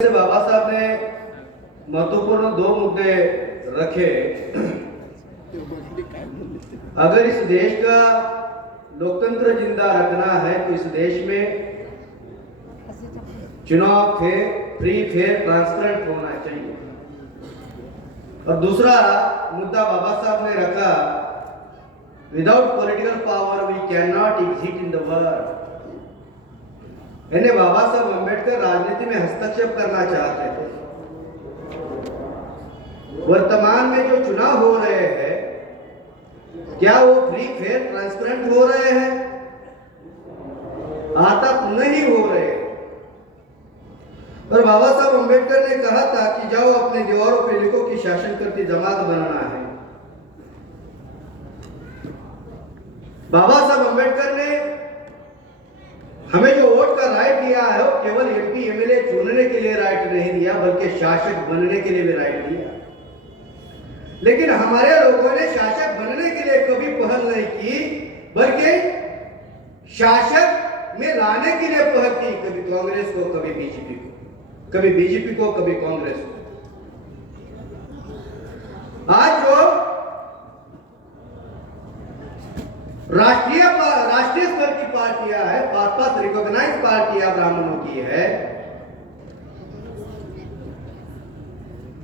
से बाबा साहब ने महत्वपूर्ण दो मुद्दे रखे। अगर इस देश का लोकतंत्र जिंदा रखना है तो इस देश में चुनाव फ्री फेयर ट्रांसपेरेंट होना चाहिए। और दूसरा मुद्दा बाबा साहब ने रखा, without political power we can not exist in the world. यानी बाबा साहब अम्बेडकर राजनीति में हस्तक्षेप करना चाहते थे। वर्तमान में जो चुनाव हो रहे हैं, क्या वो फ्री फेयर ट्रांसपेरेंट हो रहे हैं? आता नहीं हो रहे। और बाबा साहब अम्बेडकर ने कहा था कि जाओ अपने दीवारों पे लिखो कि शासन करती जमात बनाना है। बाबा साहब अम्बेडकर ने हमें जो वोट का राइट दिया है वो केवल एमपी एमएलए चुनने के लिए राइट नहीं दिया, बल्कि शासक बनने के लिए भी राइट दिया। लेकिन हमारे लोगों ने शासक बनने के लिए कभी पहल नहीं की, बल्कि शासक में लाने के लिए पहल की। कभी कांग्रेस को, कभी बीजेपी को, कभी बीजेपी को, कभी कांग्रेस को। आज जो राष्ट्रीय स्तर की पार्टियां है, 5 रिकॉग्नाइज पार्टियां ब्राह्मणों की है,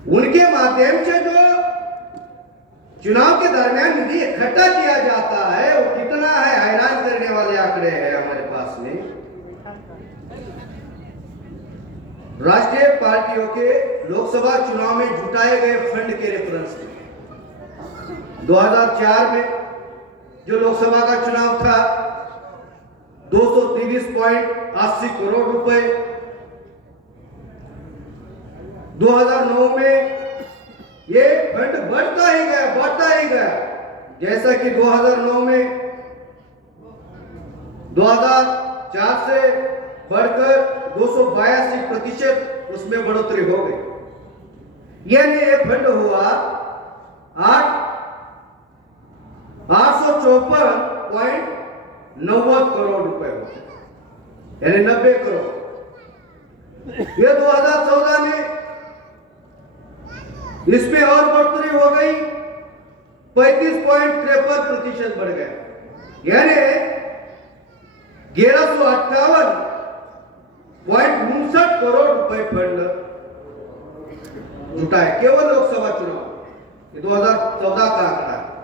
उनके माध्यम से जो चुनाव के दरमियान निधि इकट्ठा किया जाता है वो कितना है, हैरान करने वाले आंकड़े हैं हमारे पास में। राष्ट्रीय पार्टियों के लोकसभा चुनाव में जुटाए गए फंड के रेफरेंस में 2004 में जो लोकसभा का चुनाव था 223.80 करोड़ रुपए। 2009 में ये फंड बढ़ता ही गया, जैसा कि 2009 में 2004 से बढ़कर 282% उसमें बढ़ोतरी हो गई। यानी ये फंड हुआ 854.90 करोड़ रुपए होते, यानी 90 करोड़। ये 2014 में इसमें और बढ़ोतरी हो गई, 35.53% बढ़ गया, यानी 1158.59 करोड़ रुपए फंड जुटा है केवल लोकसभा चुनाव। ये 2014 का आंकड़ा है।